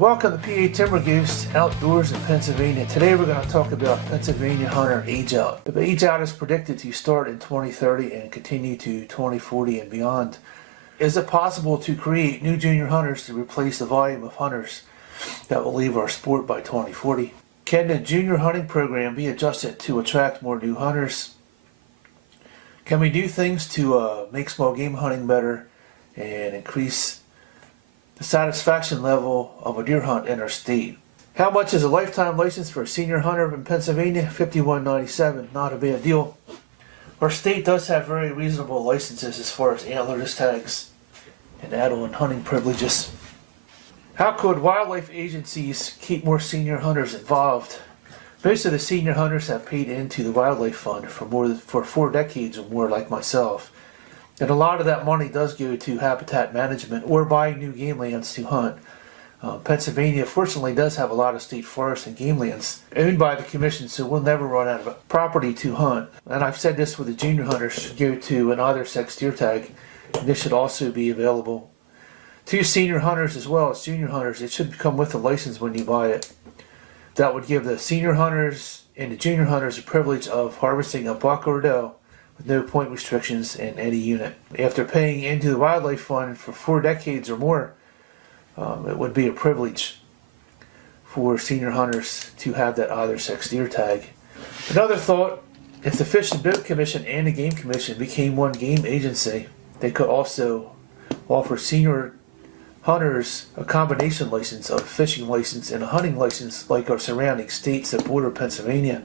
Welcome to PA Timber Goose Outdoors in Pennsylvania. Today we're going to talk about Pennsylvania hunter age out. The age out is predicted to start in 2030 and continue to 2040 and beyond. Is it possible to create new junior hunters to replace the volume of hunters that will leave our sport by 2040? Can the junior hunting program be adjusted to attract more new hunters? Can we do things to make small game hunting better and increase the satisfaction level of a deer hunt in our state? How much is a lifetime license for a senior hunter in Pennsylvania? $51.97, not a bad deal. Our state does have very reasonable licenses as far as antlerless tags and add-on hunting privileges. How could wildlife agencies keep more senior hunters involved? Most of the senior hunters have paid into the wildlife fund for 4 decades or more, like myself. And a lot of that money does go to habitat management or buying new game lands to hunt. Pennsylvania fortunately does have a lot of state forests and game lands owned by the commission, so we'll never run out of property to hunt. And I've said this with the junior hunters should go to an other sex deer tag, and this should also be available to senior hunters as well as junior hunters. It should come with a license when you buy it. That would give the senior hunters and the junior hunters the privilege of harvesting a buck or doe with no point restrictions in any unit. After paying into the wildlife fund for 4 decades or more, it would be a privilege for senior hunters to have that other sex deer tag. Another thought, if the Fish and Boat Commission and the Game Commission became one game agency, they could also offer senior hunters a combination license of a fishing license and a hunting license like our surrounding states that border Pennsylvania.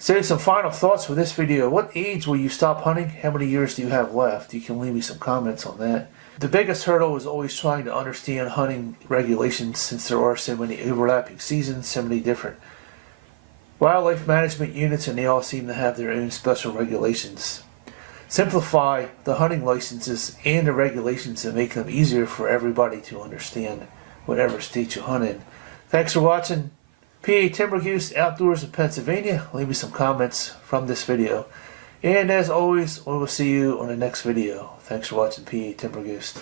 So some final thoughts for this video. What age will you stop hunting? How many years do you have left? You can leave me some comments on that. The biggest hurdle is always trying to understand hunting regulations, since there are so many overlapping seasons, so many different wildlife management units, and they all seem to have their own special regulations. Simplify the hunting licenses and the regulations and make them easier for everybody to understand, whatever state you hunt in. Thanks for watching PA Timber Goose Outdoors in Pennsylvania. Leave me some comments from this video. And as always, we will see you on the next video. Thanks for watching PA Timber Goose.